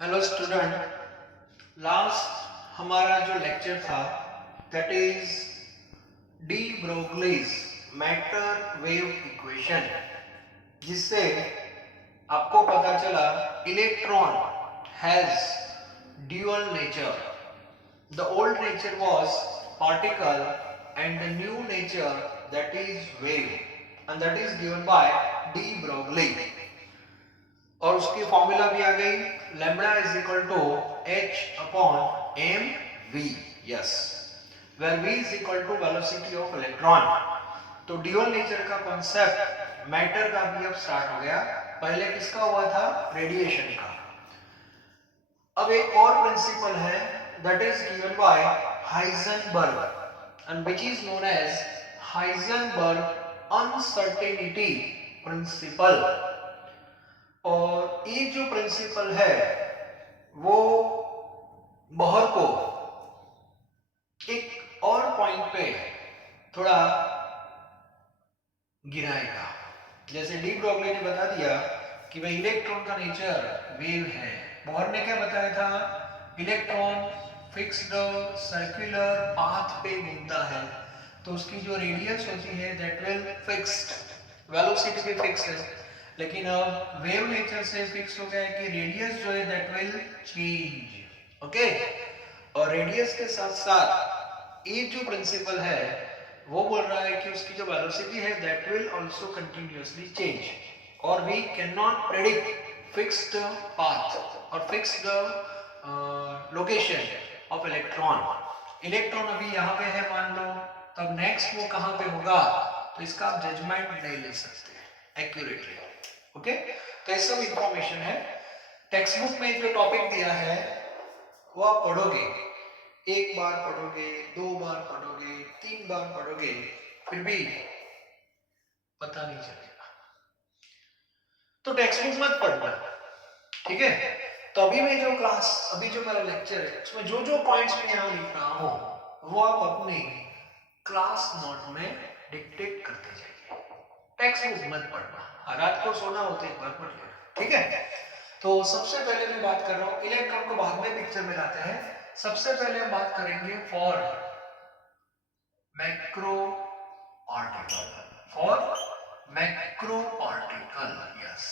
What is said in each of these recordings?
Hello student, last हमारा जो lecture था that is de Broglie's matter wave equation, जिससे आपको पता चला electron has dual nature. The old nature was particle and the new nature that is wave, and that is given by de Broglie. और उसकी formula भी आ गई, lambda is equal to h upon M V. Yes, where v is equal to velocity of electron. तो dual nature का concept matter का भी अब स्टार्ट हो गया. पहले किसका हुआ था? रेडिएशन का. अब एक और प्रिंसिपल है that is given by Heisenberg, and which is known as Heisenberg uncertainty principle. और ये जो प्रिंसिपल है वो बोहर को एक और पॉइंट पे थोड़ा गिराएगा. जैसे डी ब्रोगली ने बता दिया कि भाई इलेक्ट्रॉन का नेचर वेव है. बोहर ने क्या बताया था? इलेक्ट्रॉन फिक्स्ड सर्कुलर पाथ पे घूमता है, तो उसकी जो रेडियस होती है दैट विल फिक्स्ड, वेलोसिटी भी फिक्स है. लेकिन अब वेव नेचर से फिक्स हो गया है कि रेडियस जो है दैट विल चेंज. ओके, और रेडियस के साथ साथ ये जो प्रिंसिपल है वो बोल रहा है कि उसकी जो वेलोसिटी है that will also continuously change, और we can not predict fixed path और fixed location of electron. Electron अभी यहाँ पे है मान लो, तब नेक्स्ट वो कहाँ पे होगा तो इसका आप जजमेंट नहीं ले सकते एक्यूरेटली. ओके, तो ये सब इंफॉर्मेशन है. टेक्स्ट बुक में जो टॉपिक दिया है वो आप पढ़ोगे, एक बार पढ़ोगे, दो बार पढ़ोगे, तीन बार पढ़ोगे, फिर भी पता नहीं चलेगा. तो टेक्स्ट बुक मत पढ़ना, ठीक है? तो अभी मैं जो क्लास, अभी जो मेरा लेक्चर है उसमें जो जो पॉइंट्स मैं यहाँ लिख रहा हूँ वो आप अपने क्लास नोट में डिक्टेट करते जाइए. टेक्स्ट बुक मत पढ़ना. रात को सोना हो तो एक बार पढ़ लेना, ठीक है? तो सबसे पहले मैं बात कर रहा हूँ, इलेक्ट्रॉन को बाद में पिक्चर में लाते हैं. सबसे पहले हम बात करेंगे for macro particle. For macro particle, yes.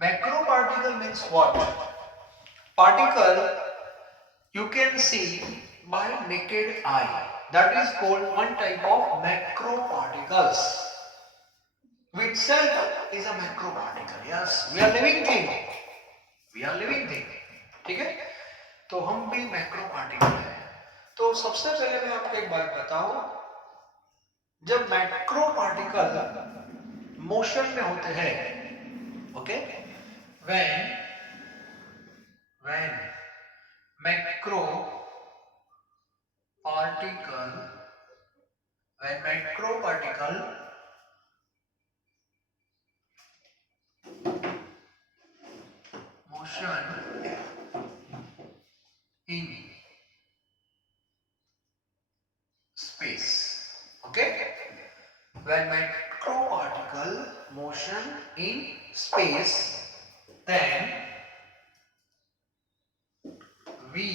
Macro particle means what? Particle you can see by naked eye. That is called one type of macro particles. Itself is a macro particle. Yes, we are living thing. We are living thing. ठीक है? तो हम भी macro particle है. तो सबसे पहले मैं आपको एक बात बताऊं, जब मैक्रो पार्टिकल मोशन में होते हैं, okay, when macro particle motion in space. Okay, when macro particle motion in space, then we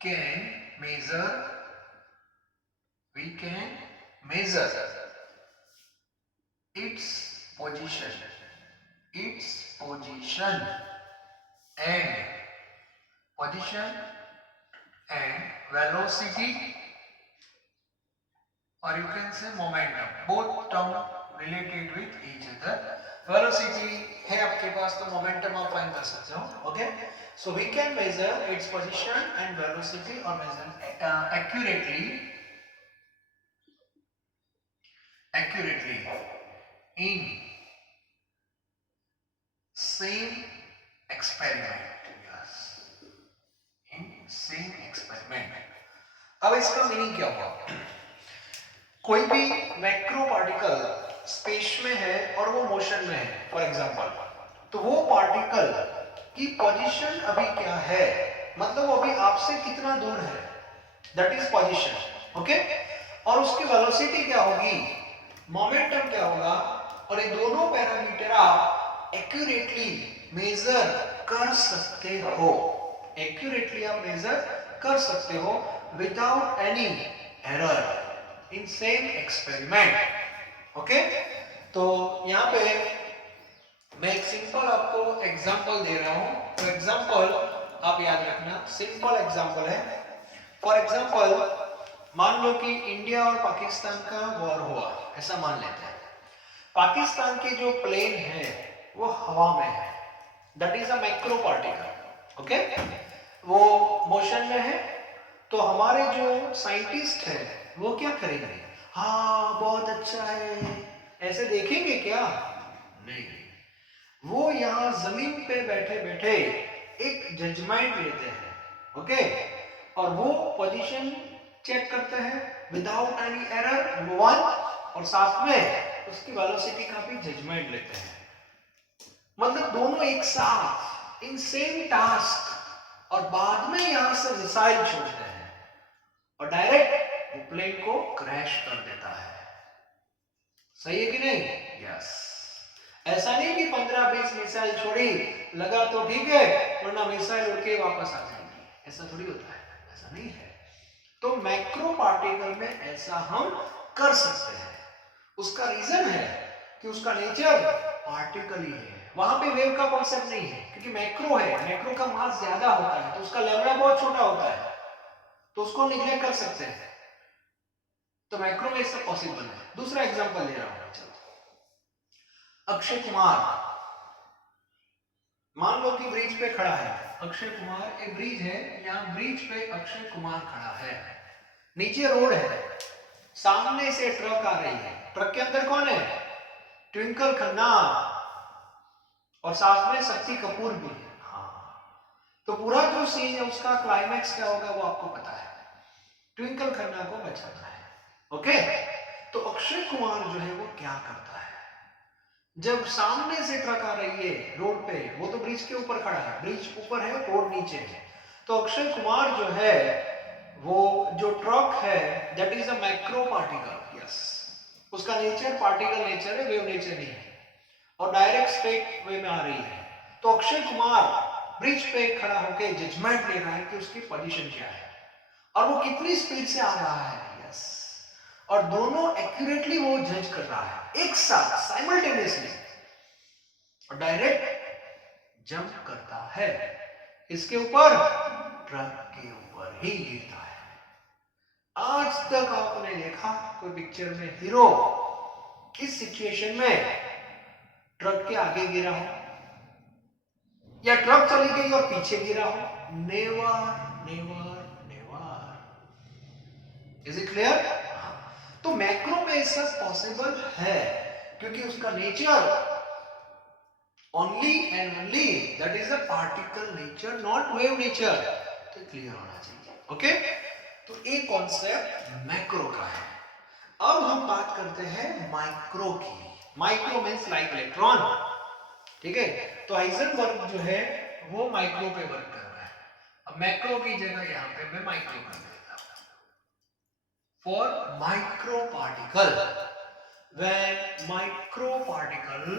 can measure its position and velocity, or you can say momentum. Both term related with each other. Velocity है आपके पास तो momentum आप find कर सकते हो. Okay, so we can measure its position and velocity or measure accurately in same experiment. Yes, in same experiment. अब इसका meaning क्या हुआ? कोई भी मैक्रो पार्टिकल स्पेस में है और वो मोशन में है, फॉर एग्जांपल, तो वो पार्टिकल की पोजीशन अभी क्या है, मतलब वो अभी आपसे कितना दूर है, दैट इज पोजीशन. ओके, और उसकी वेलोसिटी क्या होगी, मोमेंटम क्या होगा, और ये दोनों पैरामीटर आप एक्यूरेटली मेजर कर सकते हो, एक्यूरेटली आप मेजर कर सकते हो without any error in same experiment. Okay, तो यहाँ पे मैं एक सिंपल आपको एग्जांपल दे रहा हूं। तो एग्जांपल आप याद रखना, सिंपल एग्जांपल है। फॉर एग्जांपल मान लो कि इंडिया और पाकिस्तान का वॉर हुआ, ऐसा मान लेते हैं। पाकिस्तान के जो प्लेन है वो हवा में है, that is a micro particle. Okay, वो मोशन में है। तो हमारे जो साइंटिस्ट है वो क्या करेंगे? हाँ बहुत अच्छा है ऐसे देखेंगे क्या? नहीं, वो यहाँ जमीन पे बैठे बैठे एक जजमेंट लेते हैं। ओके, और वो पोजीशन चेक करते हैं without any error, number one, और साथ में उसकी वेलोसिटी का भी जजमेंट लेते हैं। मतलब दोनों एक साथ इन सेम टास्क, और बाद में यहां से मिसाइल छोड़ते हैं और डायरेक्ट वो प्लेन को क्रैश कर देता है। सही है कि नहीं? यस। ऐसा नहीं कि 15-20 मिसाइल छोड़ी, लगा तो ठीक है, वरना मिसाइल उड़ के वापस आ जाएगी, ऐसा थोड़ी होता है, ऐसा नहीं है। तो मैक्रो पार्टिकल में ऐसा हम कर सकते हैं। उसका रीजन है कि उसका नेचर पार्टिकल ही है, वहां पे वेव का कॉन्सेप्ट नहीं है, क्योंकि मैक्रो है, मैक्रो का मास ज्यादा होता है, तो उसका लैम्डा बहुत छोटा होता है, तो उसको निग्लेक्ट कर सकते हैं। तो मैक्रो में इसका पॉसिबल है। दूसरा एग्जांपल ले रहा हूं, चलो अक्षय कुमार, मान लो कि ब्रिज पे खड़ा है अक्षय कुमार, एक ब्रिज है, यहाँ ब्रिज पे अक्षय कुमार खड़ा है, नीचे रोड है, सामने से ट्रक आ रही है, ट्रक के अंदर कौन है? ट्विंकल खन्ना, और साथ में शक्ति कपूर भी है। हाँ, तो पूरा जो सीन है उसका क्लाइमैक्स क्या होगा वो आपको पता है, ट्विंकल खन्ना को बचाना है। ओके, तो अक्षय कुमार जो है वो क्या करता है, जब सामने से ट्रक आ रही है रोड पे, वो तो ब्रिज के ऊपर खड़ा है, ब्रिज ऊपर है, रोड नीचे है, तो अक्षय कुमार जो है वो जो ट्रक है that is a micro particle. Yes, उसका नेचर पार्टिकल नेचर है, वेव नेचर नहीं है, और डायरेक्ट स्ट्रेट वे में आ रही है। तो अक्षय कुमार ब्रिज पे खड़ा होकर जजमेंट ले रहा है कि उसकी पोजीशन क्या है और वो कितनी स्पीड से आ रहा है। यस, और दोनों एक्यूरेटली वो जज कर रहा है एक साथ साइमल्टेनियसली, और डायरेक्ट जंप करता है इसके ऊपर, ट्रक के ऊपर ही गिरता है। आज तक आपने देखा कोई पिक्चर में हीरो इस सिचुएशन में ट्रक के आगे गिरा हो, या ट्रक चली गई और पीछे गिरा हो? Never never never. Is it clear? तो मैक्रो में ऐसा पॉसिबल है क्योंकि उसका nature only and only that is a particle nature, not wave nature. तो क्लियर होना चाहिए। ओके, तो एक कॉन्सेप्ट मैक्रो का है। अब हम बात करते हैं माइक्रो की। माइक्रो मींस लाइक इलेक्ट्रॉन, ठीक है? तो हाइजेनबर्ग जो है वो माइक्रो पे वर्क कर रहा है। अब मैक्रो की जगह यहां पे मैं माइक्रो कर देता हूं। For micro particle, when micro particle,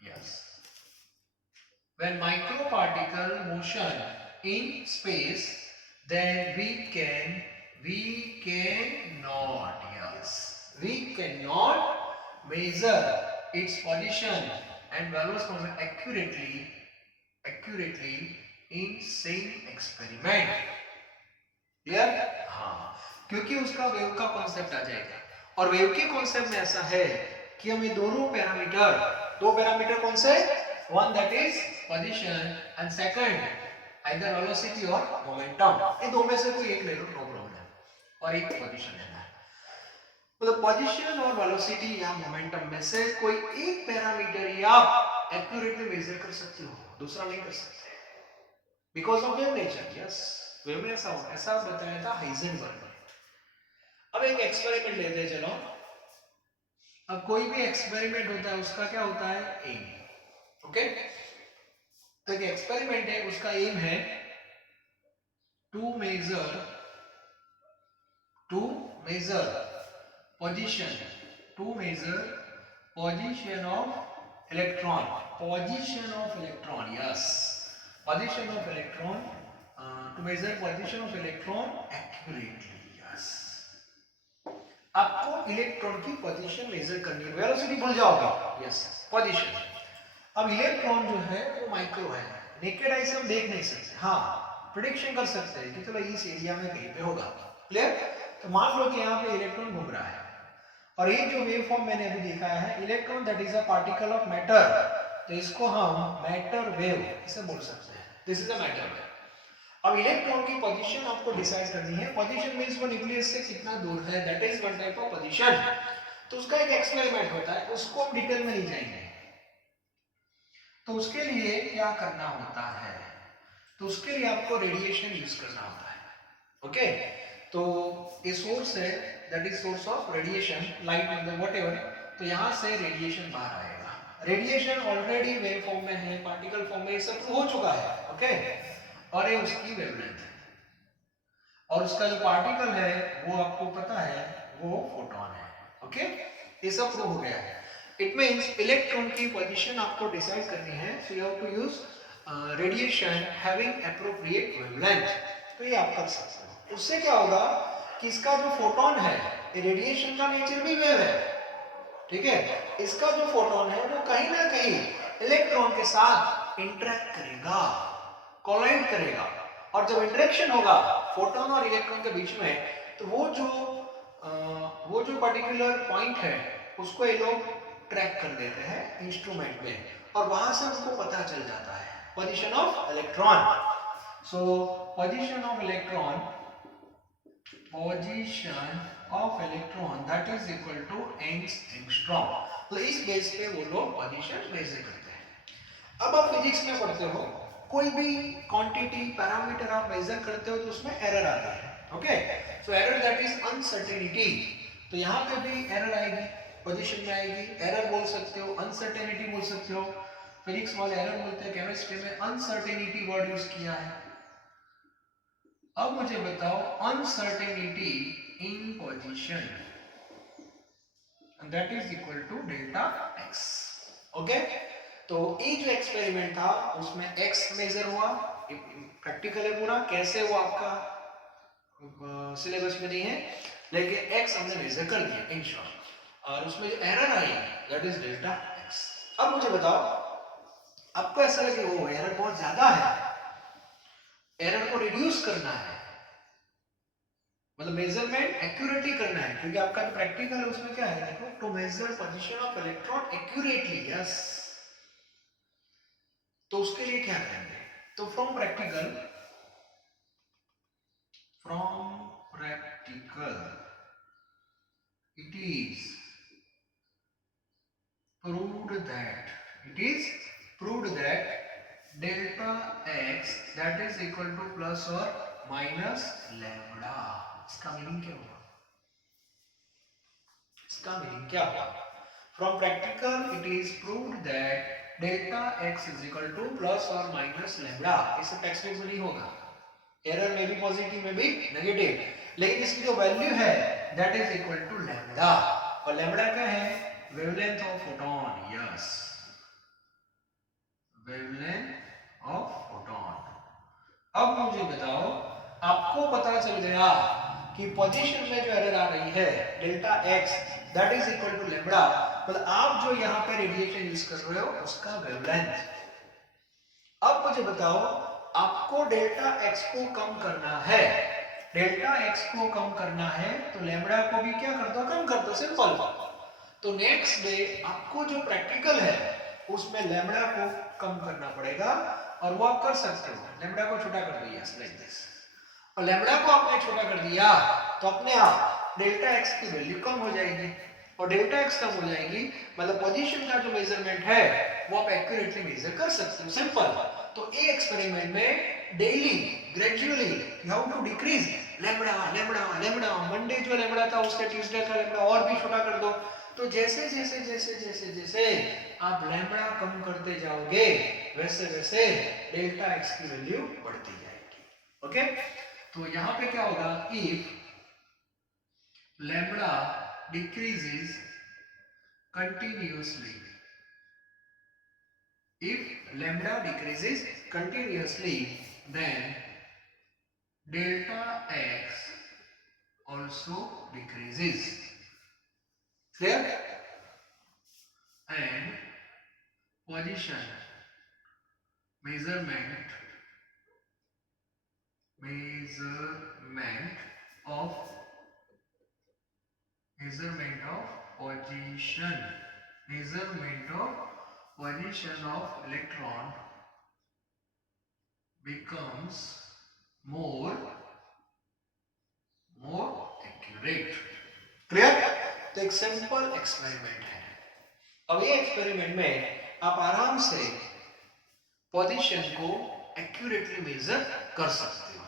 yes, when micro particle motion in space, then we cannot, yes, we cannot measure its position and velocity accurately in same experiment. Clear? हाँ, क्योंकि उसका वेव का concept आ जाएगा, और wave के concept में ऐसा है कि हमें दो पैरामीटर कौन से? One that is position and second either velocity और मोमेंटम, ये दो में से कोई एक ले लो, नो प्रॉब्लम, और एक पोजीशन लेना है। मतलब पोजीशन और वेलोसिटी या मोमेंटम में से कोई एक पैरामीटर ही आप एक्यूरेटली मेजर कर सकते हो, दूसरा नहीं कर सकते, because of wave nature. Yes, wave में ऐसा बताया था हाइजेनबर्ग ने। अब एक एक्सपेरिमेंट लेते हैं, चलो। अब कोई भी एक्सपेरिमेंट होता है उसका क्या होता है? एम। ओके, तो एक एक्सपेरिमेंट है, उसका एम है to measure position of electron, yes, position of electron, to measure position of electron accurately. Yes, आपको इलेक्ट्रॉन की पोजीशन मेजर करनी है, वेलोसिटी भूल जाओगे. Yes, position. अब इलेक्ट्रॉन जो है वो माइक्रो है, नेकेड आई से हम देख नहीं सकते. हाँ, प्रिडिक्शन कर सकते हैं कि चलो इस एरिया में कहीं पे होगा. क्लियर? तो मान लो कि यहाँ पे इलेक्ट्रॉन घूम रहा है और ये जो वेव फॉर्म मैंने अभी दिखाया है, electron that is a particle of matter, तो इसको हम मैटर वेव इसे बोल सकते हैं. This is a matter wave. अब इलेक्ट्रॉन की पोजीशन आपको डिसाइड करनी है. पोजीशन मींस वो न्यूक्लियस से कितना दूर है, that is one type of position. तो उसका एक एक्सपेरिमेंट होता है, उसको हम डिटेल में नहीं जाएंगे. तो उसके लिए क्या करना होता है, तो उसके लिए आपको रेडिएशन यूज करना होता है. ओके, तो ये सोर्स है, that is source of radiation, light मतलब व्हाटएवर. तो यहाँ से रेडिएशन बाहर आएगा. रेडिएशन ऑलरेडी वेव फॉर्म में है, पार्टिकल फॉर्म में, ये सब हो चुका है. ओके, और ये उसकी वेवलेंथ है, और उसका जो पार्टिकल है वो आपको पता है वो फोटॉन है. ओके, ये सब प्रूव हो गया है. इट मींस इलेक्ट्रॉन की पोजीशन आपको डिसाइड करनी है, so you have to use radiation having appropriate wavelength. तो ये आप कर सकते हो. उससे क्या होगा कि इसका जो फोटॉन है, रेडिएशन का नेचर भी वेव है. ठीक है, इसका जो फोटॉन है वो कहीं ना कहीं इलेक्ट्रॉन के साथ इंटरेक्ट करेगा, कोलाइड करेगा. और जब इंटरेक्शन होगा फोटॉन और इलेक्ट्रॉन के बीच में, तो वो जो पर्टिकुलर पॉइंट है उसको ये लोग ट्रैक कर देते हैं इंस्ट्रूमेंट में, और वहां से उनको पता चल जाता है position of electron. So position of electron that is equal to angstrom. तो इस बेस पे वो लोग पोजीशन मेजर करते हैं. अब आप फिजिक्स में पढ़ते हो, कोई भी क्वांटिटी पैरामीटर आप मेजर करते हो तो उसमें एरर आता है. Okay, so error that is uncertainty. तो यहाँ पे भी एरर आएगी, पोजीशन में आएगी. एरर बोल सकते हो, अनसर्टेनिटी बोल सकते हो. फिजिक्स वाले एरर बोलते हैं, केमिस्ट्री में अनसर्टेनिटी वर्ड यूज किया है. अब मुझे बताओ uncertainty in position, that is equal to delta X. Okay, तो ये जो एक्सपेरिमेंट था उसमें x मेजर हुआ. प्रैक्टिकल है पूरा, कैसे वो आपका सिलेबस में नहीं है, लेकिन x हमने मेजर कर दिया इन शॉर्ट. और उसमें जो error I that is delta x. अब मुझे बताओ, आपको ऐसा लगे वो एरर बहुत ज्यादा है, एरर को रिड्यूस करना है, मतलब मेजरमेंट एक्यूरेटली करना है, क्योंकि आपका जो प्रैक्टिकल है उसमें क्या है, देखो, to measure position of electron accurately. Yes, तो उसके लिए क्या करेंगे, तो from practical it is proved that delta x that is equal to plus or minus lambda. इसका मीनिंग क्या हुआ, इसका मीनिंग क्या हुआ? From practical it is proved that delta x is equal two plus और माइनस लैम्बडा. इसे text book में नहीं होगा, एरर में भी पॉजिटिव में भी नेगेटिव, लेकिन इसकी जो वैल्यू है that is equal to lambda. और लैम्बडा क्या है, wavelength of photon. Yes, wavelength of photon. अब मुझे बताओ, आपको पता चल गया कि पोजीशन में जो एरर आ रही है delta x that is equal to lambda, मतलब आप जो यहाँ पे रेडिएशन यूज कर रहे हो उसका वेवलेंथ. अब मुझे बताओ, आपको डेल्टा x को कम करना है, डेल्टा x को कम करना है, तो लैम्बडा को भी क्या कर दो, कम कर दो, सिंपल. तो नेक्स्ट डे आपको जो प्रैक्टिकल है उसमें लैम्बडा को कम करना पड़ेगा, और वो आप कर सकते हो. लैम्बडा को छोटा कर दिया लाइक दिस, और लैम्बडा को आपने छोटा कर दिया तो अपने आप डेल्टा x की वैल्यू कम हो जाएगी, और डेल्टा x कम हो जाएगी, मतलब पोजीशन का जो मेजरमेंट है वो आप एक्यूरेटली मेजर कर सकते हो, सिंपल. तो ये एक्सपेरिमेंट में daily gradually you have to decrease lambda lambda lambda. Monday जो लैम्बडा था उसके ट्यूसडे का लैम्बडा और भी छोटा कर दो. तो जैसे जैसे जैसे जैसे जैसे आप लैम्बडा कम करते जाओगे वैसे वैसे डेल्टा x की वैल्यू बढ़ती जाएगी. ओके, तो यहाँ पे क्या होगा, if lambda decreases continuously, if lambda decreases continuously, then delta x also decreases. Clear? And position measurement of position of electron becomes more accurate. Clear? तो एक सिंपल एक्सपेरिमेंट है. अब ये एक्सपेरिमेंट में आप आराम से पोजीशन को एक्यूरेटली मेजर कर सकते हो.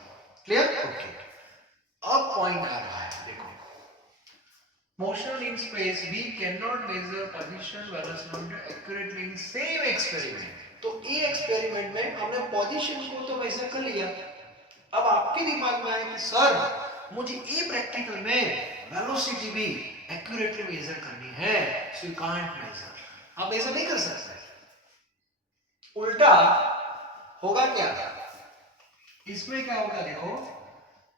क्लियर? ओके. अब पॉइंट आ रहा है, देखो. Motion in space we can not measure position velocity accurately in same experiment. तो ये एक्सपेरिमेंट में हमने पोजीशन को तो मेजर कर लिया. अब आपके दिमाग में आया कि सर मुझे ये प्रैक्टिकल में वेलोसिटी भी एक्यूरेटली मेजर करनी है, सो यू कांट मेजर. आप ऐसा नहीं कर सकते. उल्टा होगा क्या? इसमें क्या होगा देखो.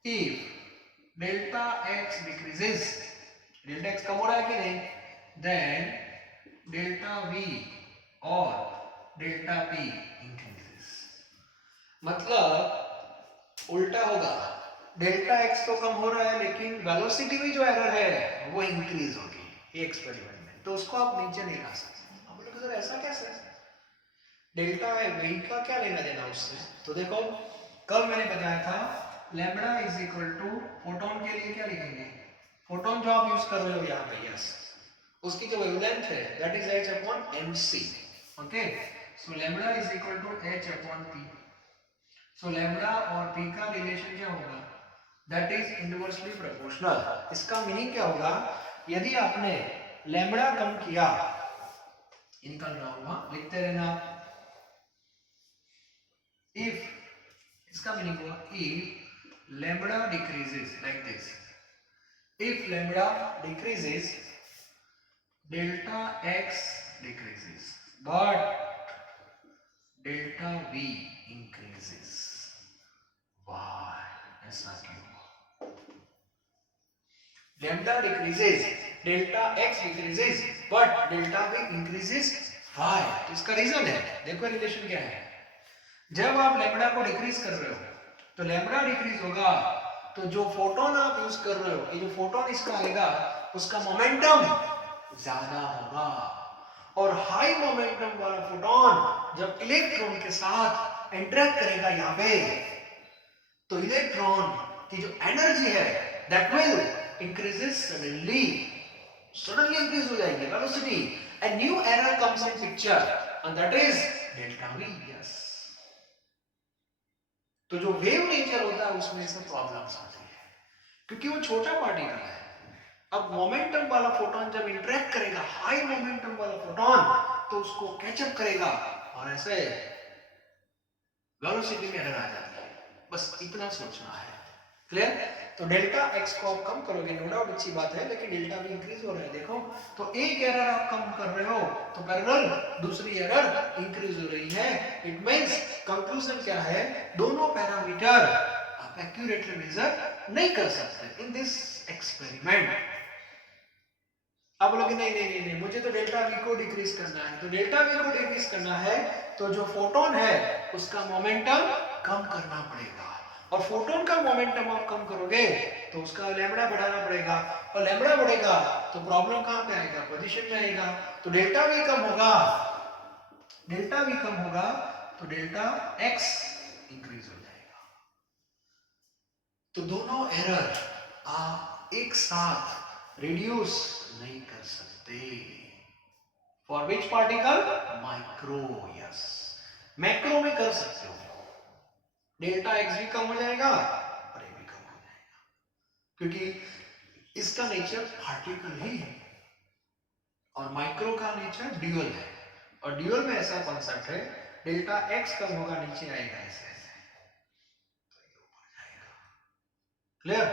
If delta x decreases, delta x कम हो रहा है कि नहीं, देन डेल्टा वी और डेल्टा पी इंक्रीजेस. मतलब उल्टा होगा. डेल्टा एक्स तो कम हो रहा है लेकिन वेलोसिटी में जो एरर है वो इंक्रीज होगी ये एक्सपेरिमेंट में. तो उसको आप नीचे नहीं ला सकते. आप बोलोगे सर ऐसा कैसे? डेल्टा वी का क्या लेना देना उससे? तो देखो, कल मैंने बताया था lambda is equal to photon के लिए क्या लिखेंगे? फोटोन जो आप यूज कर रहे हो यहाँ पे, यस, उसकी जो वेवलेंथ है दैट इज h अपॉन mc. Okay, so lambda is equal to h अपॉन p. सो लैम्बडा और p का रिलेशन क्या होगा? That is inversely proportional. इसका मीनिंग क्या होगा? यदि आपने लैम्बडा कम किया, निकल रहा होगा, लिखते रहना. इफ, इसका मीनिंग हुआ if lambda decreases like this. If lambda decreases, delta x decreases, but delta v increases. Why? ऐसा क्यों? Lambda decreases, delta x decreases, but delta v increases. Why? तो इसका रीजन है. देखो रिलेशन क्या है. जब आप लैम्बडा को डिक्रीज कर रहे हो तो लैम्बडा डिक्रीज होगा तो जो फोटोन आप यूज कर रहे हो, ये जो फोटोन इसका आएगा उसका मोमेंटम ज्यादा होगा. और हाई मोमेंटम वाला फोटोन जब इलेक्ट्रॉन के साथ इंटरेक्ट करेगा यहाँ पे, तो इलेक्ट्रॉन की जो एनर्जी है that will increases suddenly increase हो जाएगी velocity. And new error comes in picture and that is delta we. Yes, तो जो वेव नेचर होता है उसमें सब प्रॉब्लम्स आती है क्योंकि वो छोटा पार्टिकल है. अब मोमेंटम वाला फोटोन जब इंटरेक्ट करेगा, हाई मोमेंटम वाला फोटोन, तो उसको कैचअप करेगा और ऐसे वेलोसिटी में एरर आ जाती है. बस इतना सोचना है. क्लियर? तो डेल्टा एक्स को आप कम करोगे, नो डाउट अच्छी बात है, लेकिन डेल्टा भी इंक्रीज हो रहा है. देखो, तो एक एरर आप कम कर रहे हो तो पैरेलल दूसरी एरर इंक्रीज हो रही है. इट मींस कंक्लूजन क्या है? दोनों पैरामीटर आप एक्यूरेटली मेजर नहीं कर सकते इन दिस एक्सपेरिमेंट. आप बोलोगे नहीं नहीं नहीं नहीं, मुझे तो डेल्टा वी को डिक्रीज करना है. तो डेल्टा वी को डिक्रीज करना है तो जो फोटोन है उसका मोमेंटम कम करना पड़ेगा. और फोटोन का मोमेंटम आप कम करोगे तो उसका लैम्बडा बढ़ाना पड़ेगा. और लैम्बडा बढ़ेगा तो प्रॉब्लम कहां पे आएगा? पोजीशन में आएगा. तो डेल्टा वी कम होगा, तो डेल्टा एक्स इंक्रीज हो जाएगा. तो दोनों एरर आप एक साथ रिड्यूस नहीं कर सकते. For which particle? Micro. Yes, macro में कर सकते हो. डेल्टा एक्स भी कम हो जाएगा और ये भी कम हो जाएगा क्योंकि इसका नेचर पार्टिकल ही है और माइक्रो का नेचर ड्यूअल है. और ड्यूअल में ऐसा कॉन्सेप्ट है, डेल्टा एक्स कम होगा, नीचे आएगा ऐसे ऐसे, तो ये ऊपर जाएगा. क्लियर?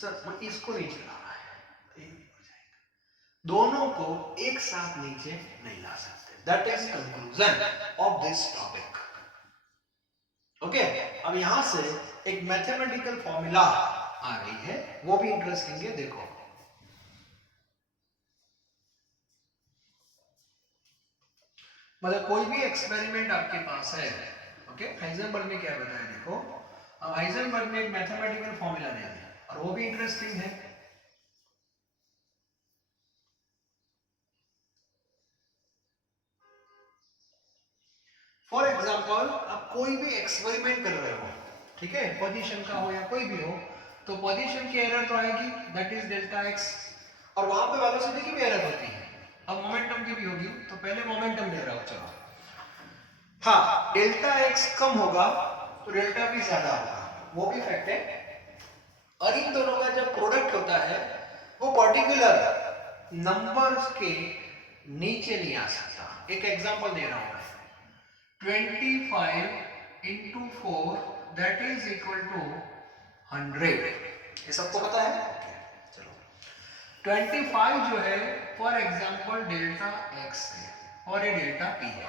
सर इसको नीचे लाना है तो ये ऊपर जाएगा. दोनों को एक साथ नीचे नहीं ला सकते. That is conclusion of this topic. Okay, अब यहां से एक मैथमेटिकल फॉर्मूला आ रही है, वो भी इंटरेस्टिंग है, देखो। मतलब कोई भी एक्सपेरिमेंट आपके पास है, ओके, हाइजेनबर्ग ने क्या बताया, देखो। अब हाइजेनबर्ग ने एक मैथमेटिकल फॉर्मूला दे दिया और वो भी इंटरेस्टिंग है। फॉर एग्जाम्पल, आप कोई भी एक्सपेरिमेंट कर रहे हो, ठीक है, पोजीशन का हो या कोई भी हो, तो पोजीशन की एरर तो आएगी, दैट इज डेल्टा एक्स, और वहां पे वेलोसिटी की भी एरर होती है। अब मोमेंटम की भी होगी, तो पहले मोमेंटम ले रहा हूं, चलो। हाँ, डेल्टा एक्स कम होगा तो डेल्टा भी ज्यादा होगा, वो भी फैक्ट है। और इन दोनों का जब प्रोडक्ट होता है, वो पर्टिकुलर नंबर्स के नीचे नहीं आ सकता। एक एग्जांपल दे रहा हूं मैं, 25 into 4 that is equal to 100। ये सबको पता है? चलो, 25 जो है फॉर एग्जांपल डेल्टा एक्स है और ये डेल्टा पी है।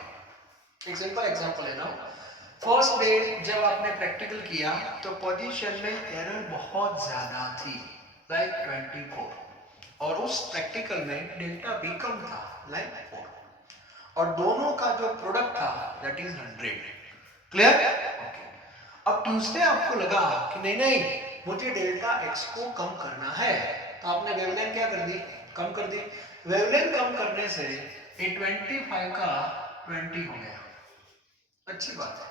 एक सिंपल एग्जांपल है ना, फर्स्ट डे जब आपने प्रैक्टिकल किया तो पोजीशन में एरर बहुत ज्यादा थी, लाइक 24, और उस प्रैक्टिकल में डेल्टा बी कम था, लाइक 4, और दोनों का जो प्रोडक्ट था दैट इज 100। क्लियर? ओके। अब ट्यूसडे आपको लगा कि नहीं नहीं, मुझे डेल्टा एक्स को कम करना है, तो आपने वेवलेंथ क्या कर दी, कम कर दी। वेवलेंथ कम करने से ये 25 का 20 हो गया, अच्छी बात है।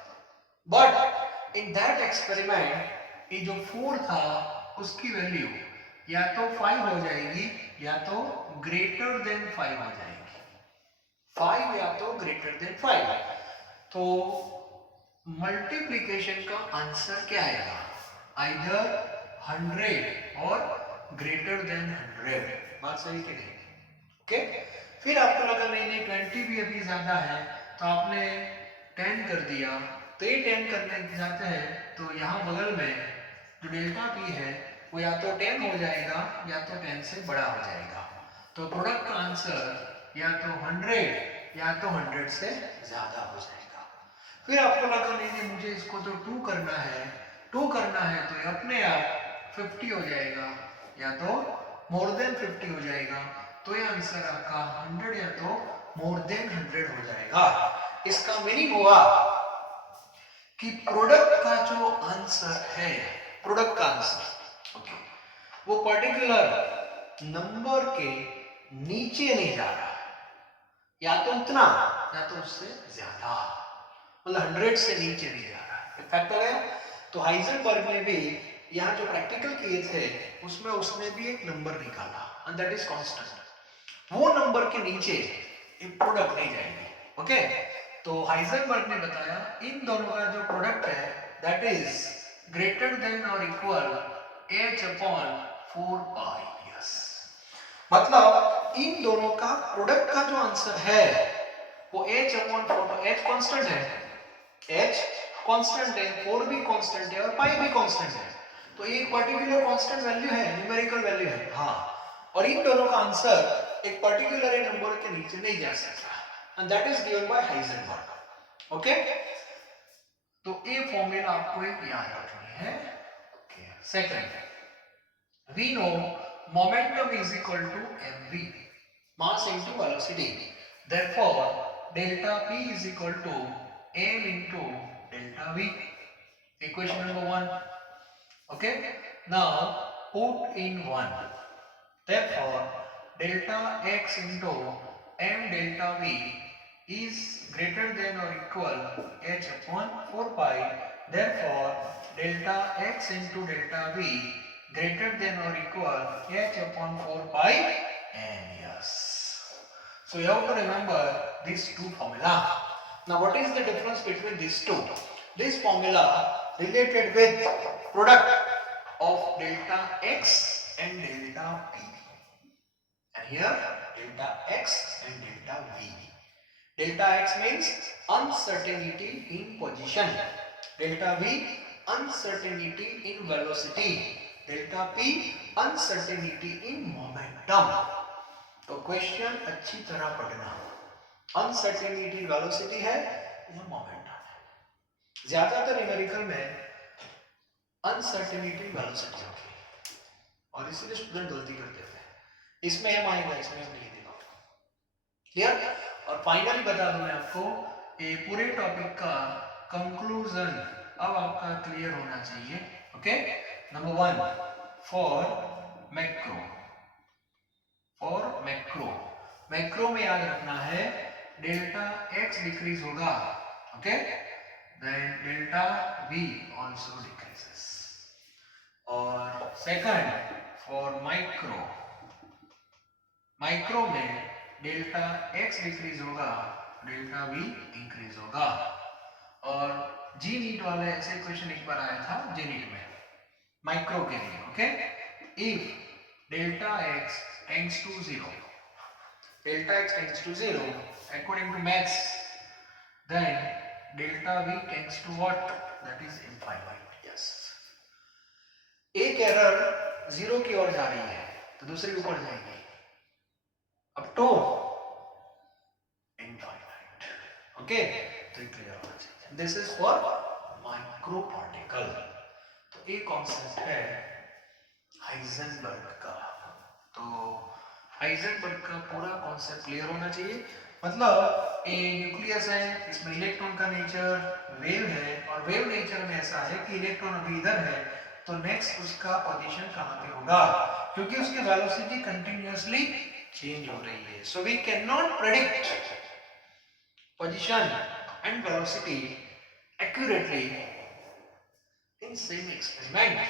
बट इन दैट एक्सपेरिमेंट ये जो 4 था उसकी वैल्यू या तो 5 हो जाएगी या तो ग्रेटर देन 5 हो जाएगी, 5 या तो ग्रेटर देन 5। तो मल्टीप्लिकेशन का आंसर क्या आएगा, आइदर 100 और ग्रेटर देन 100। बात सही कि नहीं? ओके, फिर आपको लगा नहीं नहीं 20 भी अभी ज्यादा है, तो आपने 10 कर दिया। तो ये 10 करने जाते हैं तो यहाँ बगल में जो डेल्टा पी है वो या तो 10 हो जाएगा या तो 10 से बड़ा हो जाएगा। तो प्रोडक्ट का आंसर या तो 100 या तो 100 से ज्यादा हो जाएगा। फिर आपको लगा नहीं नहीं मुझे इसको तो 2 करना है, 2 करना है तो ये अपने आप 50 हो जाएगा या तो मोर देन 50 हो जाएगा। तो ये आंसर आपका 100 या तो मोर देन 100 हो जाएगा। इसका मीनिंग हुआ कि प्रोडक्ट का जो आंसर है, प्रोडक्ट का आंसर, ओके, वो पर्टिकुलर नंबर के नीचे नहीं जा रहा, या तो उतना या तो उससे ज्यादा, मतलब 100 से नीचे नहीं जा रहा। फैक्ट हो गया। तो हाइजेनबर्ग ने भी यहाँ जो प्रैक्टिकल किए थे उसमें उसने भी एक नंबर निकाला एंड दैट इज कांस्टेंट। वो नंबर के नीचे एक प्रोडक्ट नहीं जाएगी। ओके, तो हाइजेनबर्ग ने बताया इन दोनों का जो प्रोडक्ट है दैट इज ग्रेटर देन और इक्वल h अपॉन 4 पाई। यस, मतलब इन दोनों का प्रोडक्ट का जो आंसर है वो h अपॉन 4, h कांस्टेंट है, h कांस्टेंट है, 4 भी कांस्टेंट है और पाई भी कांस्टेंट है। तो ये एक पर्टिकुलर कांस्टेंट वैल्यू है, न्यूमेरिकल वैल्यू है। हाँ, और इन दोनों का आंसर एक पर्टिकुलर नंबर के नीचे नहीं जा सकता and that is given by Heisenberg. Okay, तो ये फॉर्मूला आपको एक याद रखनी है। Okay, second, we know momentum is equal to mv, mass into velocity, therefore delta p is equal to m into delta v. Equation number 1. Okay, now put in 1, therefore delta x into m delta v is greater than or equal h upon 4 pi, therefore delta x into delta v greater than or equal h upon 4 pi n. Yes, so you have to remember these two formula. Now what is the difference between these two? This formula related with product of delta x and delta p, and here delta x and delta v. Delta x means uncertainty in position, delta v uncertainty in velocity, delta p uncertainty in momentum. तो question अच्छी तरह पढ़ना, uncertainty velocity है या momentum है। ज्यादातर numerical में uncertainty velocity होती है और इसीलिए स्टूडेंट गलती कर देते हैं। इसमें एम आएगा, इसमें एम नहीं देगा। क्लियर? और फाइनली बता दूं मैं आपको, ये पूरे टॉपिक का कंक्लूजन अब आपका क्लियर होना चाहिए। ओके, नंबर 1 फॉर मैक्रो में याद रखना है डेल्टा एक्स डिक्रीज होगा, okay, then delta V also decreases. और सेकंड फॉर माइक्रो में डेल्टा एक्स डिक्रीज होगा, डेल्टा वी इंक्रीज होगा। और जी नीट वाले ऐसे क्वेश्चन एक बार आया था जी नीट में माइक्रो के लिए, okay, if delta X tends to 0 according to maths, then delta v tends to what? That is infinite. Yes. एक एरर 0 की ओर जा रही है तो दूसरी ऊपर जाएगी अप टू इनफाइनाइट। ओके, तो क्लियर होना चाहिए। This is for micro particle. तो एक कॉन्सेप्ट है हाइजेनबर्ग का। तो हाइजेनबर्ग का पूरा कॉन्सेप्ट क्लियर होना चाहिए। मतलब ये न्यूक्लियस है, इसमें इलेक्ट्रॉन का नेचर वेव है और वेव नेचर में ऐसा है कि इलेक्ट्रॉन अभी इधर है तो नेक्स्ट उसका पोजीशन कहां पे होगा, क्योंकि उसकी वेलोसिटी कंटिन्यूअसली चेंज हो रही है। So we can not predict position and velocity accurately in same experiment.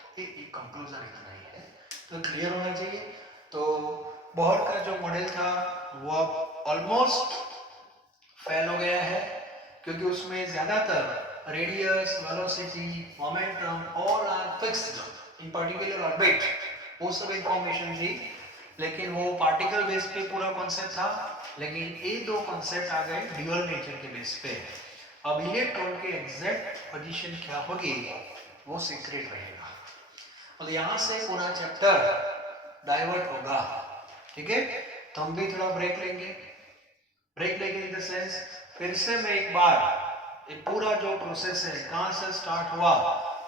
तो ये कंक्लूजन इतना ही है, तो क्लियर होना चाहिए। तो बोहर का जो मॉडल था वो अब ऑलमोस्ट फेल हो गया है, क्योंकि उसमें ज्यादातर radius, velocity, momentum all are fixed in particular orbit, वो सब इंफॉर्मेशन थी, लेकिन वो पार्टिकल बेस पे पूरा कॉन्सेप्ट था। लेकिन ये दो कॉन्सेप्ट आ गए ड्यूअल नेचर के बेस पे। अब इलेक्ट्रॉन के एग्जैक्ट पोजीशन क्या होगी वो सीक्रेट रहेगा, और यहाँ से पूरा चैप्टर डाइवर्ट होगा। ठीक है, तो हम भी थोड़ा ब्रेक लेंगे इन द सेंस फिर से मैं एक बार ये पूरा जो प्रोसेस है कहाँ से स्टार्ट हुआ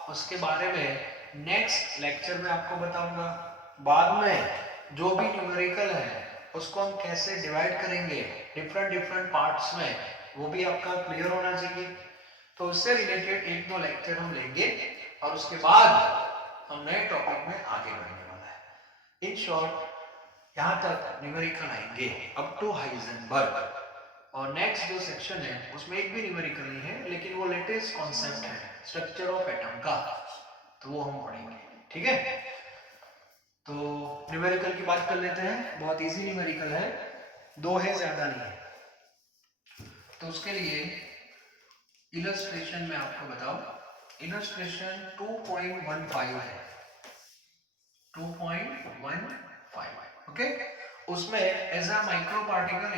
उसके बारे में नेक्स्ट लेक्चर में आपको बताऊंगा। बाद में जो भी न्यूमेरिकल है उसको हम कैसे डिवाइड करेंगे डिफरेंट पार्ट्स में, वो भी आपका क्लियर होना चाहिए। तो उससे रिलेटेड एक दो लेक्चर हम लेंगे और उसके बाद हम नए टॉपिक में आगे बढ़ने वाला है। इन शॉर्ट यहाँ तक न्यूमेरिकल आएंगे अप टू हाइजेनबर्ग, और नेक्स्ट जो सेक्शन है उसमें एक भी न्यूमेरिकल नहीं है, लेकिन वो लेटेस्ट कॉन्सेप्ट है स्ट्रक्चर ऑफ एटम का, तो वो हम पढ़ेंगे। ठीक है, तो न्यूमेरिकल की बात कर लेते हैं। बहुत इजी न्यूमेरिकल है, 2 है, ज्यादा नहीं है। तो उसके लिए इलस्ट्रेशन में आपको बताओ, इलस्ट्रेशन 2.15 है, 2.15, ओके। उसमें as a micro particle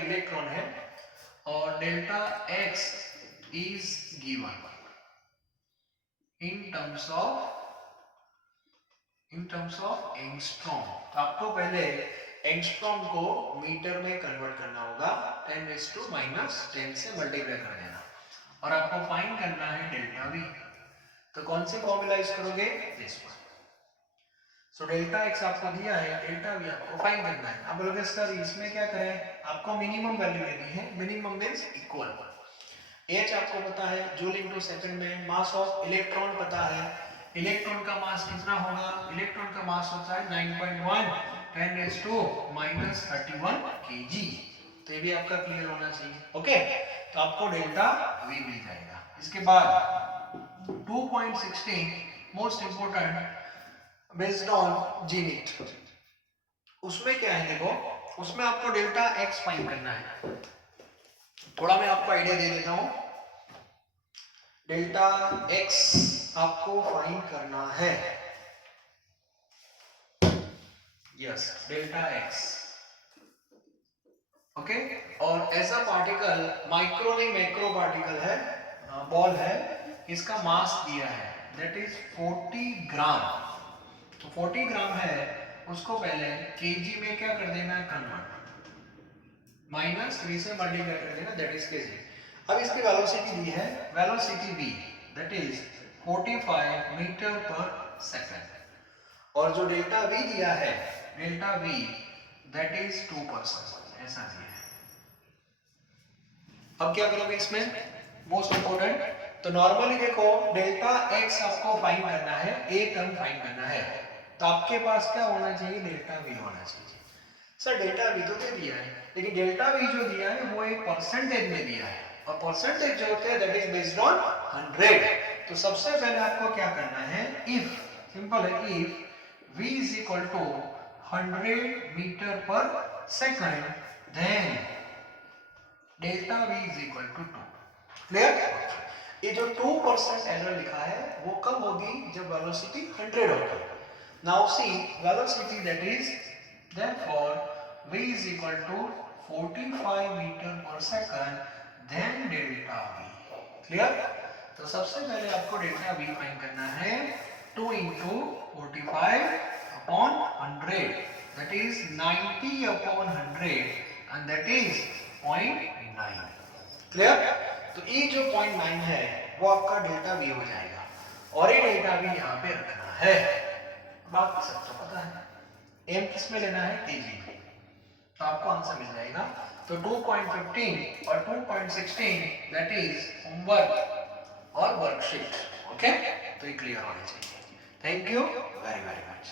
electron है, और delta X is given in terms of angstrom. तो आपको पहले एंगस्ट्रॉम को मीटर में कन्वर्ट करना होगा, 10⁻⁻10 से मल्टीप्लाई कर देना, और आपको फाइंड करना है डेल्टा वी। तो कौन से फॉर्मूला यूज करोगे? This one. So delta x आपको दिया है, डेल्टा वी आपको फाइंड करना है। आप बोलोगे सर इसमें क्या करें? आपको मिनिमम वैल्यू लेनी है। Minimum means equal. एच आपको पता है जूल इनटू सेकंड में, मास ऑफ इलेक्ट्रॉन पता है, इलेक्ट्रॉन का मास कितना होगा? इलेक्ट्रॉन का मास होता है 9.1 10⁻31 kg। तो ये भी आपका क्लियर होना चाहिए, ओके। तो आपको डेल्टा वी मिल जाएगा। इसके बाद 2.16 मोस्ट इंपोर्टेंट बेस्ड ऑन जीनीट, उसमें क्या है देखो, उसमें आपको डेल्टा एक्स फाइंड करना है। थोड़ा मैं आपको आइडिया दे देता हूं। डेल्टा एक्स आपको फाइंड करना है, यस, डेल्टा एक्स, ओके। और एज अ पार्टिकल, माइक्रो नहीं मैक्रो पार्टिकल है, बॉल है, इसका मास दिया है दैट इज 40 ग्राम। तो 40 ग्राम है, उसको पहले केजी में क्या कर देना है? कन्वर्ट। -3 से मल्टीप्लाई कर देना, दैट इज kg। अब इसकी वेलोसिटी दी है, velocity v that is 45 metre per second, और जो डेल्टा v दिया है, डेल्टा v दैट इज 2%, ऐसा दिया है। अब क्या करोगे इसमें, मोस्ट इंपोर्टेंट, तो नॉर्मली देखो डेल्टा x आपको फाइंड करना है, a टर्म फाइंड करना है, तो आपके पास क्या होना चाहिए, डेल्टा v होना चाहिए। सर डेल्टा v तो दे दिया है, लेकिन डेल्टा v जो दिया है वो एक परसेंटेज में दिया है, और परसेंटेज जो होते हैं दैट इज बेस्ड ऑन 100। तो सबसे पहले आपको क्या करना है, इफ, सिंपल है, if v is equal to 100 metre per second, then delta v is equal to 2। Clear? ये जो 2% एरर लिखा है वो कब होगी, जब वेलोसिटी 100 होगी। Now see velocity that is, therefore v is equal to 45 metre per second, then delta v। Clear? तो सबसे पहले आपको डेल्टा v फाइंड करना है, 2 into 45 upon 100, that is 90 upon 100, and that is 0.9। Clear? तो ये जो 0.9 है वो आपका डेल्टा v हो जाएगा, और ये डेल्टा v यहाँ पे रखना है। बाकी सब तो पता है, एम किस में लेना है, kg, तो आपको आंसर मिल जाएगा। तो 2.15 और 2.16 दैट इज होमवर्क और वर्कशीट। ओके, तो ये क्लियर होना चाहिए। Thank you very very much.